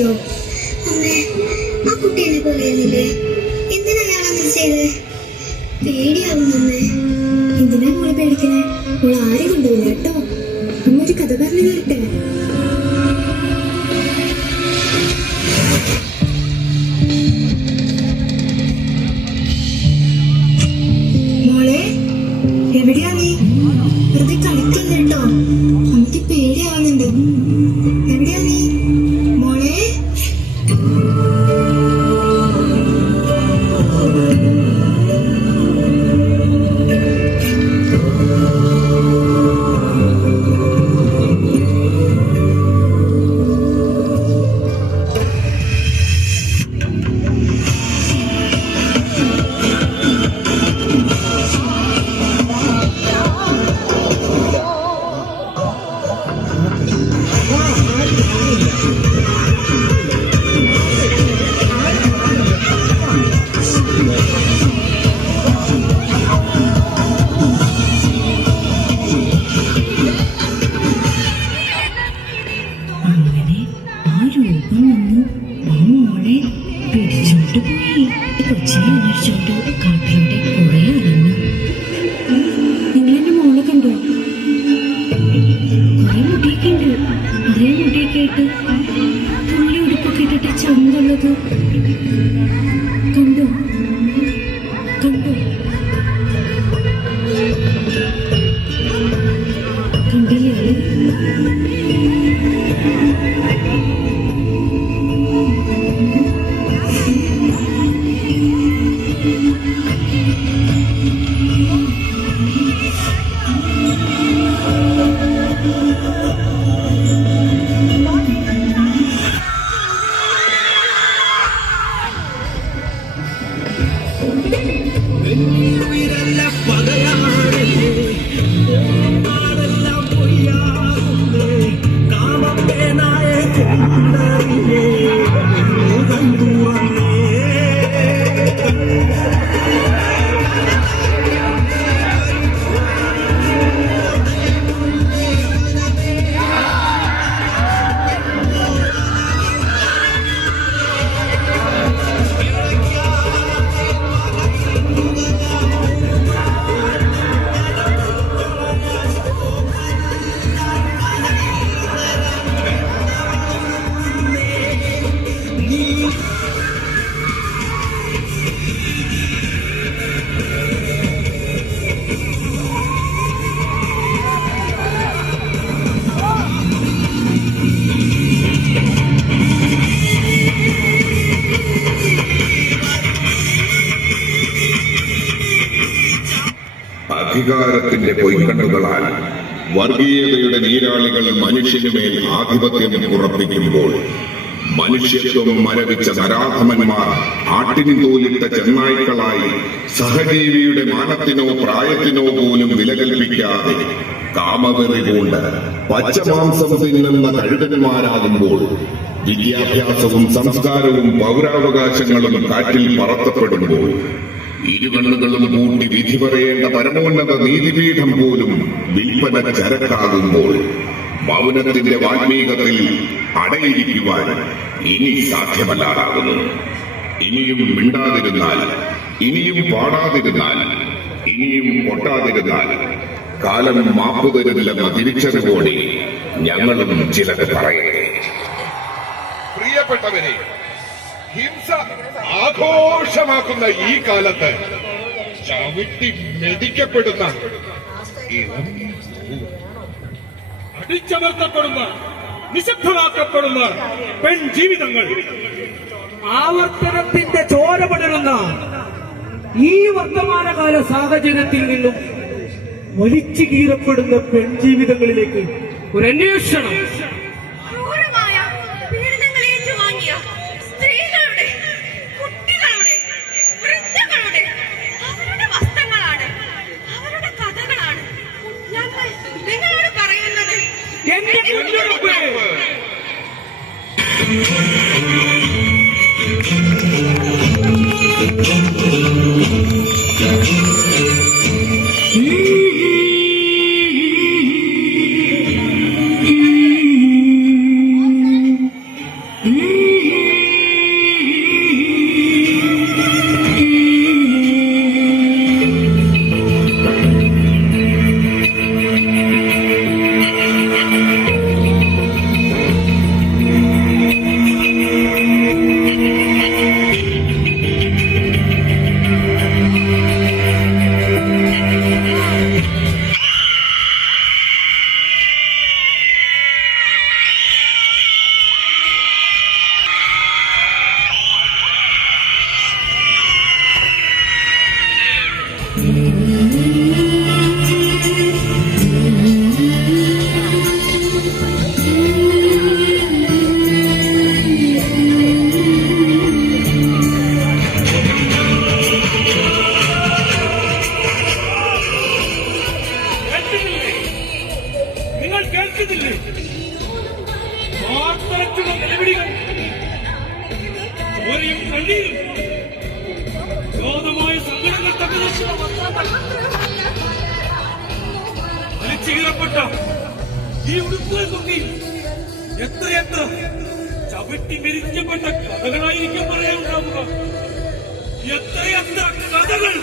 പേടിച്ചോ? അമ്മേ, ആ കുട്ടി എന്നെ പോലെയായിരുന്നില്ലേ? എന്തിനാ അയാളങ്ങനെ ചെയ്തേ? പേടിയാവുന്നു അമ്മേ. എന്തിനാ മോളെ പേടിക്കണേ? മോൾ ആരെ കൊണ്ടുപോയില്ല കേട്ടോ. അമ്മ ഒരു കഥ പറഞ്ഞു കേട്ടെ. മോളെ, എവിടെയാ നീ? വെറുതെ കളിക്കല്ലേ കേട്ടോ. എനിക്ക് പേടിയാവുന്നുണ്ട്. എവിടെയാ നീ മോളെ? നിങ്ങളെന്റെ മോളെ കണ്ടോ? കുറെ മുടിയൊക്കെ ഉണ്ട്. കുറെ മുടിയൊക്കെ ആയിട്ട് പുള്ളി ഉടുപ്പൊക്കെ ഇട്ടിട്ട് ചന്തുള്ളത് കണ്ടോ? കണ്ടോ? കണ്ടില്ലേ? അധികാരത്തിന്റെ പൊയ്ക്കണ്ണുകളാൽ വർഗീയതയുടെ നീരാളികൾ മനുഷ്യനുമേൽ ആധിപത്യം ഉറപ്പിക്കുമ്പോൾ മനുഷ്യത്വം മരവിച്ച നരാധമന്മാർ ആട്ടിൻ തോലിട്ട ചെന്നായ്ക്കളായി സഹജീവിയുടെ മാനത്തിനോ പ്രായത്തിനോ പോലും വില കൽപ്പിക്കാതെ കാമവെറി കൊണ്ട് പച്ചമാംസം തിന്നുന്ന കഴുകന്മാരാകുമ്പോൾ വിദ്യാഭ്യാസവും സംസ്കാരവും പൗരാവകാശങ്ങളും കാറ്റിൽ പറത്തപ്പെടുമ്പോൾ ഇരുകണ്ണുകളും കൂട്ടി വിധി പറയേണ്ട പരമോന്നത നീതിപീഠം പോലും വിൽപ്പന ചരക്കാകുമ്പോൾ മൗനത്തിന്റെ വാൽമീകത്തിൽ അടയിരിക്കുവാൻ ഇനി സാധ്യമല്ലാതാകുന്നു. ഇനിയും മിണ്ടാതിരുന്നാൽ, ഇനിയും പാടാതിരുന്നാൽ, ഇനിയും പൊട്ടാതിരുന്നാൽ കാലം മാപ്പു തരുന്നില്ലെന്ന തിരിച്ചറിവോടെ ഞങ്ങളും ചിലത് പറയട്ടെ. പ്രിയപ്പെട്ടവരെ, ഹിംസ ആഘോഷമാക്കുന്ന ഈ കാലത്ത് ചവിട്ടി മെതിക്കപ്പെടുന്ന, അടിച്ചമർത്തപ്പെടുന്ന, നിശബ്ദമാക്കപ്പെടുന്ന പെൺജീവിതങ്ങൾ, ആവർത്തനത്തിന്റെ ചോര പടരുന്ന ഈ വർത്തമാനകാല സാഹചര്യത്തിൽ നിന്നും വലിച്ചു കീറപ്പെടുന്ന പെൺജീവിതങ്ങളിലേക്ക് ഒരു അന്വേഷണം. Mm-hmm. വലിച്ചു കീറപ്പെട്ട ഈ ഉടുപ്പുകൾ നോക്കി എത്രയെത്ര ചവിട്ടി മെരിക്കപ്പെട്ട കഥകളായിരിക്കും പറയാനുണ്ടാവുക. എത്രയെത്ര കഥകൾ.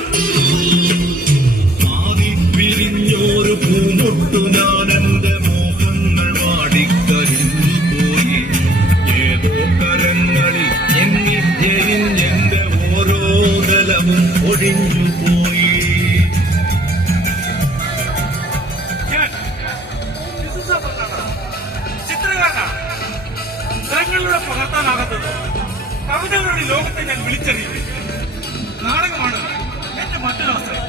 പിരിഞ്ഞോരു പൂമൊട്ടു ഞാൻ എന്റെ മോഹങ്ങൾ വാടിക്കരിഞ്ഞു പോയി. ഏതോ കരങ്ങളിൽ എങ്ങി എരിഞ്ഞെന്റെ ഓരോ തലവും ഒഴിഞ്ഞു പോയി. ചിത്രകാരനാണ്. നിറങ്ങളിലൂടെ പകർത്താനാകുന്നത് കവിതകളുടെ ലോകത്തെ ഞാൻ വിളിച്ചറിയില്ല. നാടകമാണ് എന്റെ മറ്റൊരു ആശ്രയം.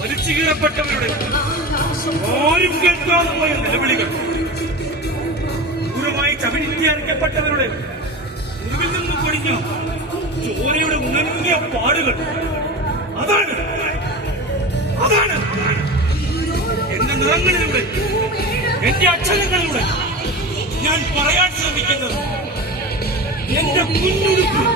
വലിച്ചു കീറപ്പെട്ടവരുടെ ആരും കേൾക്കാതെ പോയ നിലവിളികൾ, ദൂരമായി ചവിട്ടി അരയ്ക്കപ്പെട്ടവരുടെ മുറിവിൽ നിന്നും പൊടിഞ്ഞ ചോരയുടെ ഉണങ്ങിയ പാടുകൾ, അതാണ് അതാണ് എന്റെ നിറങ്ങളിലൂടെ, എന്റെ അക്ഷരങ്ങളിലൂടെ ഞാൻ പറയാൻ ശ്രമിക്കുന്നത്. എന്റെ മുന്നുടുപ്പ്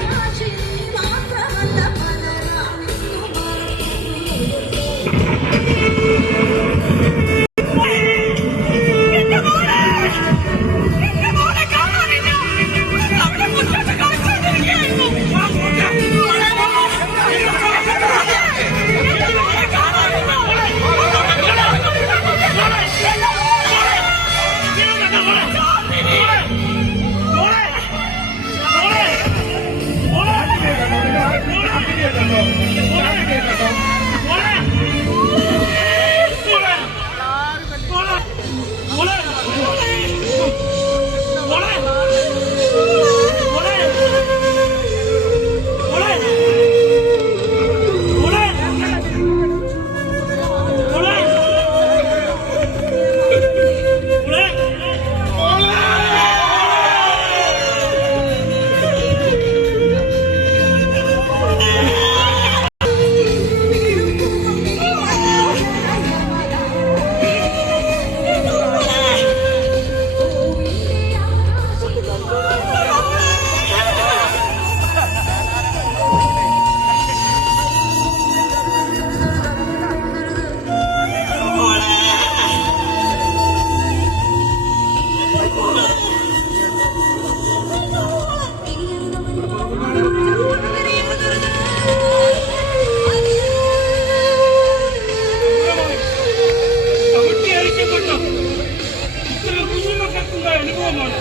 അനുഭവമാണ്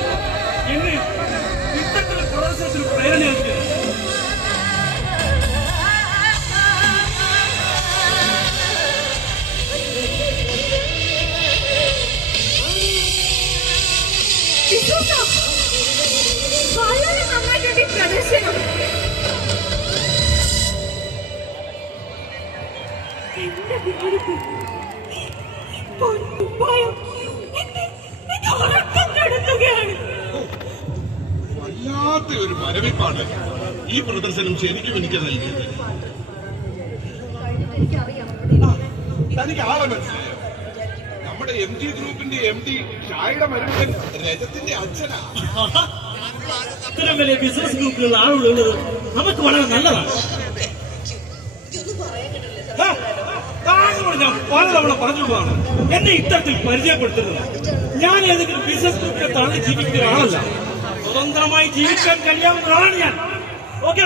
എന്നെ ഇത്തരത്തിലുള്ള പ്രദർശനത്തിന് പ്രേരണയാക്കിയത്. വളരെ നന്നായിട്ട് പ്രദർശനം. എന്റെ വീടുകൾ വല്ലാത്ത ഒരു മരവിപ്പാണ് ഈ പ്രദർശനം ശരിക്കും എനിക്ക് നൽകിയത്. തനിക്ക് ആളെ മനസ്സിലായോ? നമ്മുടെ MG ഗ്രൂപ്പിന്റെ MD ഷായുടെ മരുമകൻ രജത്തിന്റെ അച്ഛനാ. ഇത്തരം വലിയ ബിസിനസ് ഗ്രൂപ്പിലുള്ള ആളുകളുള്ളത് നമുക്ക് വളരെ നല്ലതാണ്. ഞാൻ പലതവണ പറഞ്ഞു പോവാണ് എന്നെ ഇത്തരത്തിൽ പരിചയപ്പെടുത്തുന്നത്. ഞാൻ ഏതെങ്കിലും ബിസിനസ് ഗ്രൂപ്പിനെ തള്ളി ജീവിക്കുന്ന ഒരാളല്ല. സ്വതന്ത്രമായി ജീവിക്കാൻ കഴിയാവുന്ന ഒരാളാണ് ഞാൻ. ഓക്കെ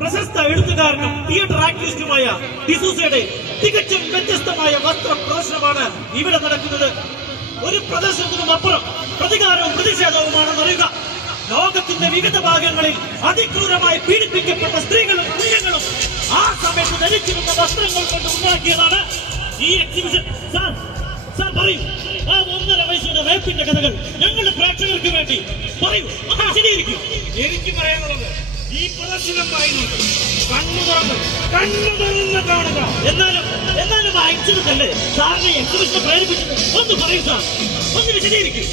പ്രശസ്ത എഴുത്തുകാരനും തിയേറ്റർ ആക്ടിവിസ്റ്റുമായ ഡിസൂസയുടെ തികച്ചും വ്യത്യസ്തമായ വസ്ത്ര പ്രദർശനമാണ് ഇവിടെ നടക്കുന്നത്. ഒരു പ്രദർശനത്തിനും അപ്പുറം പ്രതികാരവും പ്രതിഷേധവുമാണെന്ന് അറിയുക. ലോകത്തിന്റെ വിവിധ ഭാഗങ്ങളിൽ അതിക്രൂരമായി പീഡിപ്പിക്കപ്പെട്ട സ്ത്രീകളും കുഞ്ഞുങ്ങളും ആ സമയത്ത് ധരിച്ചിരുന്ന വസ്ത്രങ്ങൾ കൊണ്ട് ഉണ്ടാക്കിയതാണ് ഈ എക്സിബിഷൻ. സാർ പറയൂ, ആ 1.5 വയസ്സിന്റെ റേപ്പിന്റെ കഥകൾ ഞങ്ങളുടെ പ്രേക്ഷകർക്ക് വേണ്ടി പറയൂ. അത് ശരിയായിരിക്കും. എനിക്ക് പറയാനുള്ളത് ഈ പ്രദർശനം പറയുന്നത് കണ്ണു തുറന്ന് കാണുക. എന്നാലും ആ ഇൻസിഡന്റ് അല്ലേ സാറിനെ എക്സിബിഷനെ പ്രേരിപ്പിച്ചത്? ഒന്ന് പറയൂ സാർ, ഒന്ന് വിശദീകരിക്കും.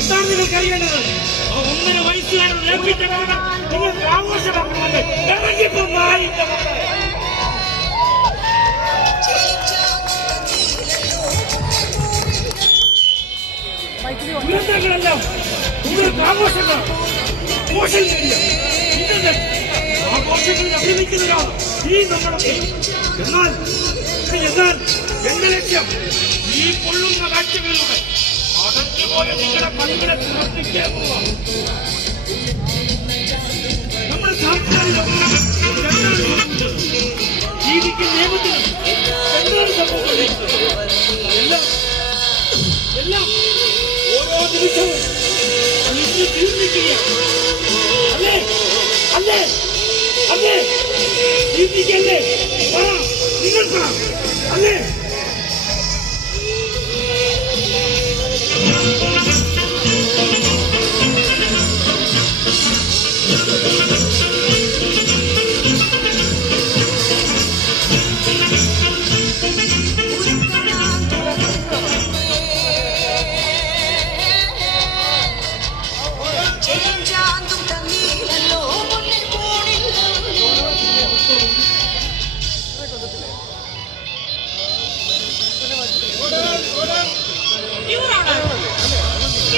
എന്താണ് നിങ്ങൾക്ക് അറിയേണ്ടത്? ആ 1.5 വയസ്സുകാരുടെ റേപ്പിന്റെ കഥകൾ നിങ്ങൾക്ക് ആഘോഷമാക്കുന്നത് ഇറങ്ങിപ്പോ നായിന്റെ ദുരന്തങ്ങളെല്ലാം നിങ്ങൾക്ക് ആഘോഷങ്ങളാണ്. സോഷ്യൽ മീഡിയ, ഇന്റർനെറ്റ് ആഘോഷങ്ങളുടെ ശ്രമിക്കുന്നവരാണ് ഈ നമ്മളൊക്കെ. എന്നാൽ എന്റെ ലക്ഷ്യം ഈ പൊള്ളുന്ന കാഴ്ചകളിലൂടെ അടച്ചുപോയ നിങ്ങളുടെ കണ്ണുകളെ തുറപ്പിക്കാൻ പോവാം. നമ്മുടെ സാംസ്കാരിക രീതിക്ക് നിയമത്തിനും എന്താണ് സംഭവിക്കുന്നത്? എല്ലാം ഓരോ ദിവസവും തീർന്നിക്കുകയാണ്. അല്ലേ അല്ലേ അല്ലേ തീർന്നിക്കല്ലേ? നിങ്ങൾ പറ അല്ലേ?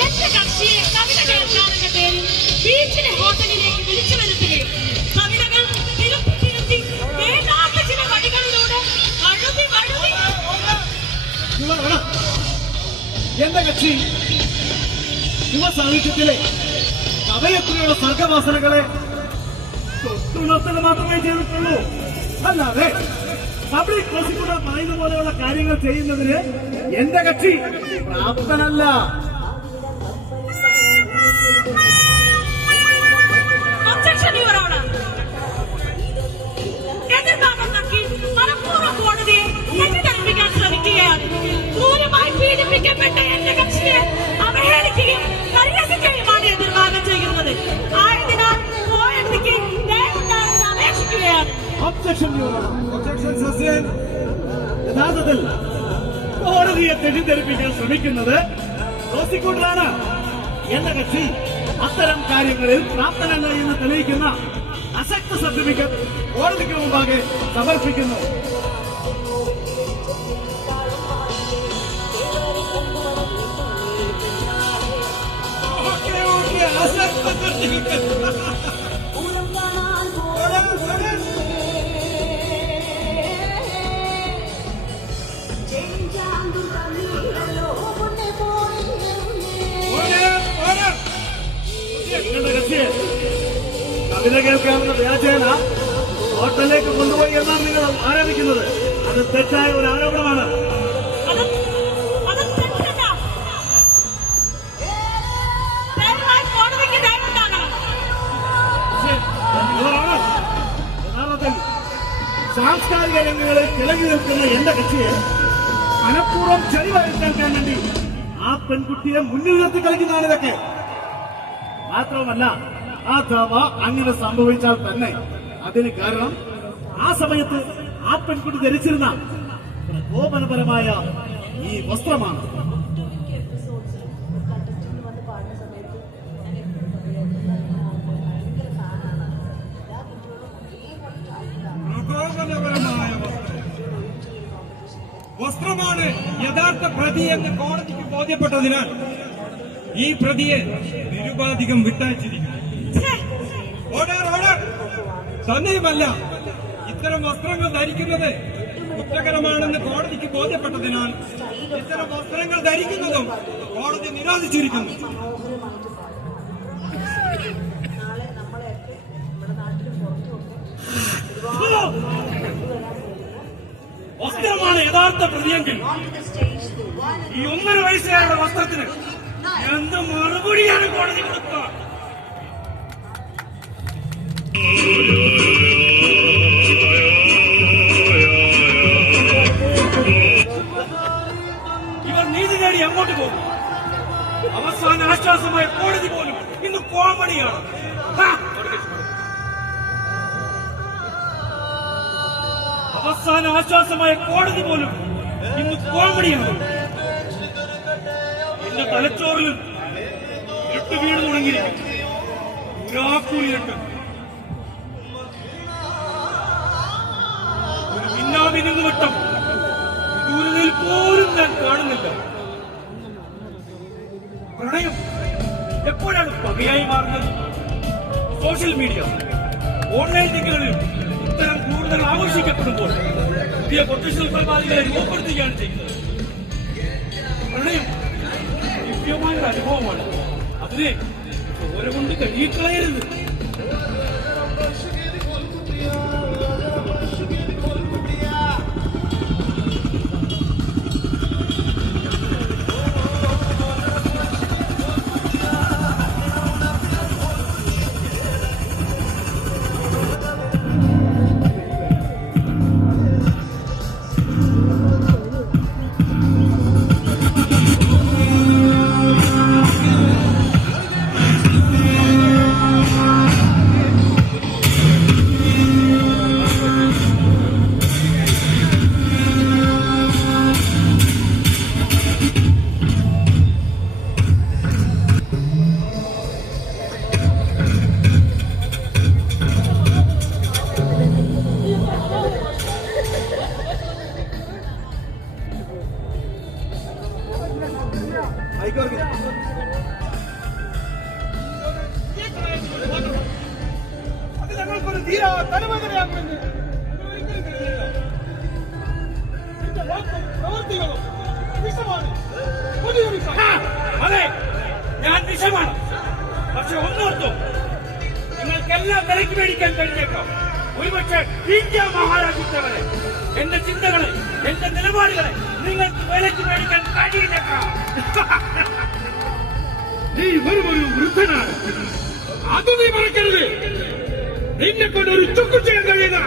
എന്റെ കക്ഷിയെ കവിത കേൾക്കാനെന്ന പേരിൽ ബീച്ചിലെ ഹോട്ടലിലേക്ക് വിളിച്ചു വരുത്തുകയും കവിതകൾ തിരുത്തി തിരുത്തി കേൾക്കാത്ത ചില വഴികളിലൂടെ വഴുതി വഴുതി. എന്റെ കക്ഷി യുവസാഹിത്യത്തിലെ കവയത്രിയുടെ സർഗവാസനകളെ തൊട്ടുണർത്തൽ മാത്രമേ ചെയ്തിട്ടുള്ളൂ. അല്ലാതെ പബ്ലിക് പ്രോസിക്യൂട്ടർ പറയുന്ന പോലെയുള്ള കാര്യങ്ങൾ ചെയ്യുന്നതിന് എന്റെ കക്ഷി പ്രാപ്തനല്ല. എതിർഭാഗം നോക്കി മനഃപൂർവ്വം കോടതിയെ തെറ്റിദ്ധരിപ്പിക്കാൻ ശ്രമിക്കുകയാണ്. ക്രൂരമായി പീഡിപ്പിക്കപ്പെട്ട എന്റെ കക്ഷിയെ അവഹേളിക്കുകയും പരിഹസിക്കുകയുമാണ് എതിർഭാഗം ചെയ്യുന്നത്. ആയതിനാൽ കോടതിക്ക് ദയവുണ്ടായെന്ന് അപേക്ഷിക്കുകയാണ്. യഥാർത്ഥത്തിൽ കോടതിയെ തെറ്റിദ്ധരിപ്പിക്കാൻ ശ്രമിക്കുന്നത് പ്രോസിക്യൂട്ടറാണ്. എന്റെ കക്ഷി അത്തരം കാര്യങ്ങളിൽ പ്രാപ്തനല്ല എന്ന് തെളിയിക്കുന്ന അസക്ത സർട്ടിഫിക്കറ്റ് കോടതിക്ക് മുമ്പാകെ സമർപ്പിക്കുന്നു. അസക്ത സർട്ടിഫിക്കറ്റ് കവിത കേൾക്കാവുന്ന വ്യാജേന ഹോട്ടലിലേക്ക് കൊണ്ടുപോയി എന്നാണ് നിങ്ങൾ ആരോപിക്കുന്നത്. അത് തെറ്റായ ഒരു ആരോപണമാണ്. യഥാർത്ഥത്തിൽ സാംസ്കാരിക രംഗങ്ങളിൽ തിളങ്ങി നിൽക്കുന്ന എന്റെ കക്ഷിയെ മനഃപൂർവ്വം ചെറിവായി കേൾക്കാൻ വേണ്ടി ആ പെൺകുട്ടിയെ മുന്നിൽ നിർത്തി കളിക്കുന്നതാണ് ഇതൊക്കെ. മാത്രവുമല്ല, അഥവാ അങ്ങനെ സംഭവിച്ചാൽ തന്നെ അതിന് കാരണം ആ സമയത്ത് ആ പെൺകുട്ടി ധരിച്ചിരുന്ന പ്രകോപനപരമായ ഈ വസ്ത്രമാണ്. പ്രകോപനപരമായ വസ്ത്രമാണ് യഥാർത്ഥ പ്രതി എന്ന് കോടതിക്ക് ബോധ്യപ്പെട്ടതിനാൽ ഈ പ്രതിയെ നിരുപാധികം വിട്ടയച്ചിരിക്കുന്നു. Order order. തന്നെയുമല്ല, ഇത്തരം വസ്ത്രങ്ങൾ ധരിക്കുന്നത് കുറ്റകരമാണെന്ന് കോടതിക്ക് ബോധ്യപ്പെട്ടതിനാൽ ഇത്തരം വസ്ത്രങ്ങൾ ധരിക്കുന്നതും കോടതി നിരോധിച്ചിരിക്കുന്നു. വസ്ത്രമാണ് യഥാർത്ഥ പ്രതിയെങ്കിൽ ഈ 1.5 വയസ്സുകാരുടെ വസ്ത്രത്തിന് എന്ത് മറുപടിയാണ് കോടതി കൊടുക്കുക? ഇവർ നീതി നേടി അങ്ങോട്ട് പോകും. അവസാന ആശ്വാസമായ കോടതി പോലും ഇന്ന് കോമഡിയാണ്. അവസാന ആശ്വാസമായ കോടതി പോലും ഇന്ന് കോമഡിയാണ്. എന്റെ തലച്ചോറിൽ എട്ട് വീട് തുടങ്ങിയിരിക്കും. ഒരു മിന്നാമിനുങ്ങ് വട്ടം ദൂരതയിൽ പോലും ഞാൻ കാണുന്നില്ല. പ്രണയം എപ്പോഴാണ് പകയായി മാറുന്നത്? സോഷ്യൽ മീഡിയ, ഓൺലൈൻ ലിങ്കുകളിൽ കൂടുതൽ ആഘോഷിക്കപ്പെടുമ്പോൾ പുതിയ പൊട്ടൻഷ്യൽ കൊലപാതകളെ രൂപപ്പെടുത്തുകയാണ് ചെയ്യുന്നത്. പ്രണയം ദിവ്യമായ ഒരു അനുഭവമാണ്. അതിനെ ചോര കൊണ്ട് കഴുകിക്കളയരുത്. അത് ഞങ്ങൾക്കൊരു തീരാ തലവേദനയാകുമെന്ന് ഒരിക്കലും കരുതിയില്ല. എന്റെ വാക്കും പ്രവൃത്തികളും വിഷമാണ്. പുതിയ വിഷം. അതെ, ഞാൻ വിഷമാണ്. പക്ഷെ ഒന്നോർത്തും, നിങ്ങൾക്കെല്ലാം വിലക്ക് മേടിക്കാൻ കഴിഞ്ഞേക്കാം. ഒരുപക്ഷെ ഇന്ത്യ മഹാരാജ്യത്തവരെ എന്റെ ചിന്തകളെ, എന്റെ നിലപാടുകളെ നിങ്ങൾക്ക് വിലക്ക് മേടിക്കാൻ കഴിയില്ലേക്കാം. നീ വെറുമൊരു വൃദ്ധനാണ്. അത് നീ മറക്കരുത്. നിന്നെ കൊണ്ട് ഒരു ചുക്കും ചെയ്യാൻ കഴിയുന്ന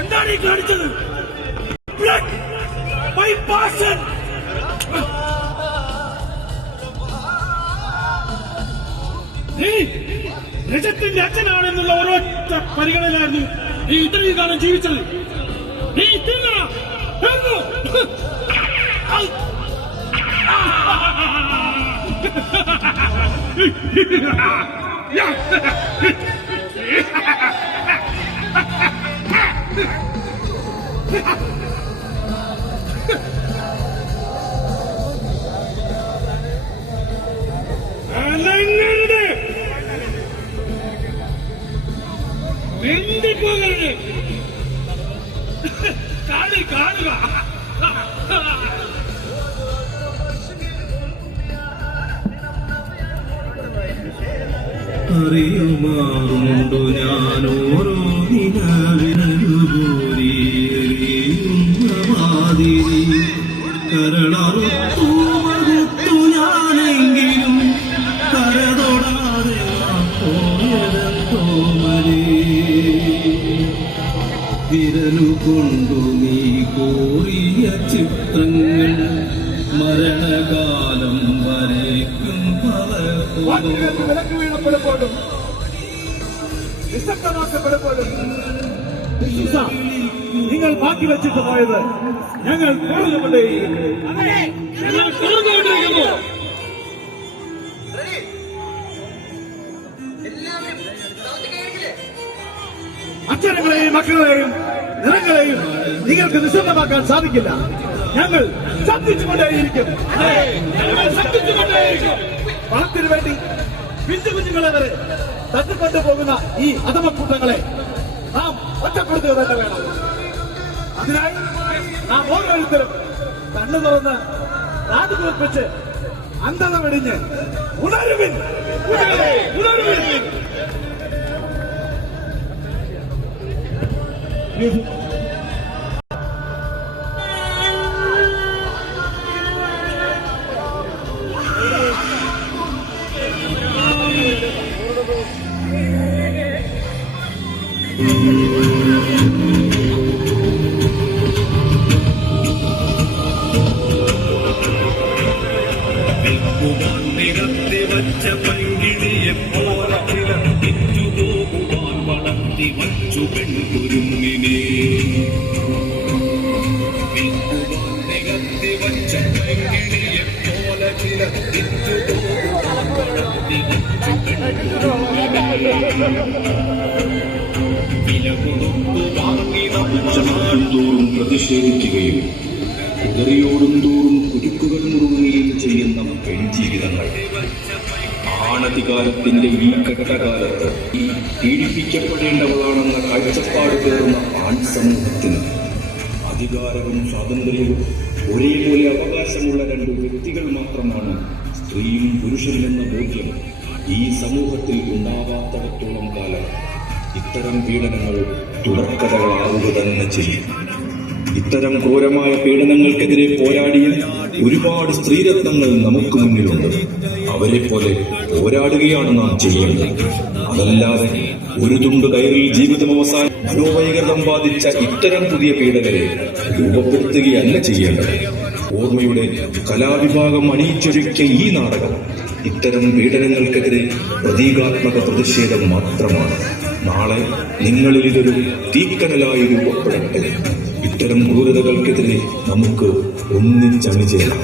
എന്താണ് ഈ കാണിച്ചത്? നീ രജത്തിന്റെ അച്ഛനാണെന്നുള്ള ഒരൊറ്റ പരിഗണനയിലായിരുന്നു നീ ഇത്രയും കാലം ജീവിച്ചത്. നീ തിന്നണം. വെന്തിപ്പോകരുത്. കാണുക. അറിയുമാറുണ്ടു ഞാനോരോ നിലവിനൂരിയുന്ന മാതിരി കരളറുത്തു മറുത്തു ഞാനെങ്കിലും കരതൊടാതെ പോയതെന്തോ മലേ വിരലുകൊണ്ടു നീ കോറിയ ചിത്രങ്ങൾ മരണകാലം വരേക്കും വിലക്ക് വീണപ്പെടുമ്പോഴും നിശബ്ദമാക്കപ്പെടുമ്പോഴും നിങ്ങൾ ബാക്കി വെച്ചിട്ട് പോയത് ഞങ്ങൾ തുറന്നുകൊണ്ടേയിരിക്കുന്നു. ഞങ്ങൾ തുറന്നുകൊണ്ടിരിക്കുന്നു. അച്ഛനങ്ങളെയും മക്കളെയും നിറങ്ങളെയും നിങ്ങൾക്ക് നിശബ്ദമാക്കാൻ സാധിക്കില്ല. ഞങ്ങൾ ശബ്ദിച്ചുകൊണ്ടേയിരിക്കും. പണത്തിനു വേണ്ടി പിഞ്ചു കുഞ്ഞുങ്ങളെ വരെ തട്ടിക്കൊണ്ടു പോകുന്ന ഈ അധമക്കൂട്ടങ്ങളെ നാം ഒറ്റപ്പെടുത്തുക തന്നെ വേണം. അതിനായി നാം ഓരോരുത്തരും കണ്ണു തുറന്ന് രാജകുറിപ്പിച്ച് അന്ധത വെടിഞ്ഞ് ഉണരുവിൻ, ഉണരുവിൻ. നിരത്തി വച്ച പങ്കിളിയെ പോലെ തിറ്റുപോകുവാൻ വളർത്തി വച്ചു പെൺകുരുങ്ങിനെ നിരത്തി വച്ച പങ്കിളിയെ പോലെ തിറ്റുപോകുവാൻ വളർത്തി വച്ചു വില കൊടുത്തു വാങ്ങി തോറും പ്രതിഷേധിക്കുകയും കുതിരയോടും തോറും കുരുക്കുകൾ മുറുകുകയും ചെയ്യുന്ന പെൺജീവിതങ്ങൾ. ആണധികാരത്തിന്റെ ഈ ഘട്ടകാലത്ത് ഈ പീഡിപ്പിക്കപ്പെടേണ്ടവളാണെന്ന കാഴ്ചപ്പാട് പേറുന്ന ആൺ സമൂഹത്തിന് അധികാരവും സ്വാതന്ത്ര്യവും ഒരേപോലെ അവകാശമുള്ള രണ്ട് വ്യക്തികൾ മാത്രമാണ് സ്ത്രീയും പുരുഷനും എന്ന ബോധ്യം ഈ സമൂഹത്തിൽ ഉണ്ടാവാത്തടത്തോളം കാലം ഇത്തരം പീഡനങ്ങൾ തുടർക്കഥകളാവുക തന്നെ ചെയ്യും. ഇത്തരം ക്രൂരമായ പീഡനങ്ങൾക്കെതിരെ പോരാടിയ ഒരുപാട് സ്ത്രീരത്നങ്ങൾ നമുക്ക് മുന്നിലുണ്ട്. അവരെ പോലെ പോരാടുകയാണ് നാം ചെയ്യേണ്ടത്. അതല്ലാതെ ഒരു തുണ്ട് കയറിൽ ജീവിതം അവസാനം മനോവൈകൃതം ബാധിച്ച ഇത്തരം പുതിയ പീഡകരെ രൂപപ്പെടുത്തുകയല്ല ചെയ്യേണ്ടത്. ഓർമ്മയുടെ കലാവിഭാഗം അണിയിച്ചൊരുക്കിയ ഈ നാടകം ഇത്തരം പീഡനങ്ങൾക്കെതിരെ പ്രതീകാത്മക പ്രതിഷേധം മാത്രമാണ്. നാളെ നിങ്ങളിൽ ഇതൊരു തീക്കനലായി രൂപപ്പെടട്ടെ. ഇത്തരം ക്രൂരതകൾക്കെതിരെ നമുക്ക് ഒന്നിച്ചണിചേരാം.